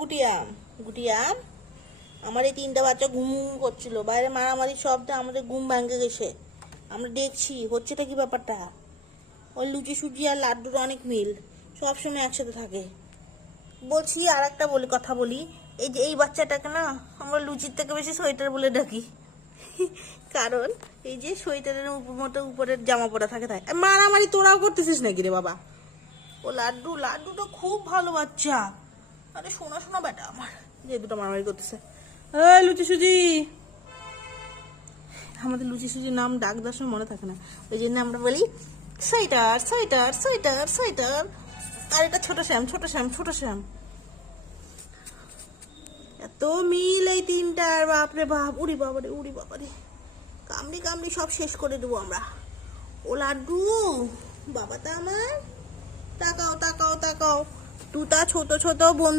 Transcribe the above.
গুটিয়াম গুটিয়াম, আমার এই তিনটা বাচ্চা ঘুম করছিল, বাইরে মারামারি শব্দে আমাদের ঘুম ভাঙে গেছে। আমরা দেখছি হচ্ছেটা কি ব্যাপারটা। ওই লুচি সুজি আর লাড্ডুর অনেক মিল, সবসময় একসাথে থাকে। বলছি আর একটা কথা বলি, এই যে এই বাচ্চাটাকে না আমরা লুচির থেকে বেশি সোয়েটার বলে ডাকি। কারণ এই যে সোয়েটারের মতো উপরের জামা পরা থাকে, তাই মারামারি তোরাও করতেছিস নাকি রে বাবা? ও লাড্ডু, লাড্ডু তো খুব ভালো বাচ্চা। আরে শোনা শোনা বেটা আমার, যে দুটো মারামারি করতেছে। এই লুচি সুজি, আমাদের লুচি সুজির নাম ডাক দেওয়ার সময় মনে থাকে না, ওই জন্য আমরা বলি সোয়েটার সোয়েটার সোয়েটার সোয়েটার। আর এটা ছোট শ্যাম ছোট শ্যাম ছোট শ্যাম। এত মিল এই তিনটার, বাপরে বাপ, উড়ি বাবারে উড়ি বাবারে, কামড়ি কামড়ি সব শেষ করে দেবো আমরা। ও লাড্ডু বাবাটা আমার, তাকাও তাকাও তাকাও, দুটা ছোট ছোট বন্ধু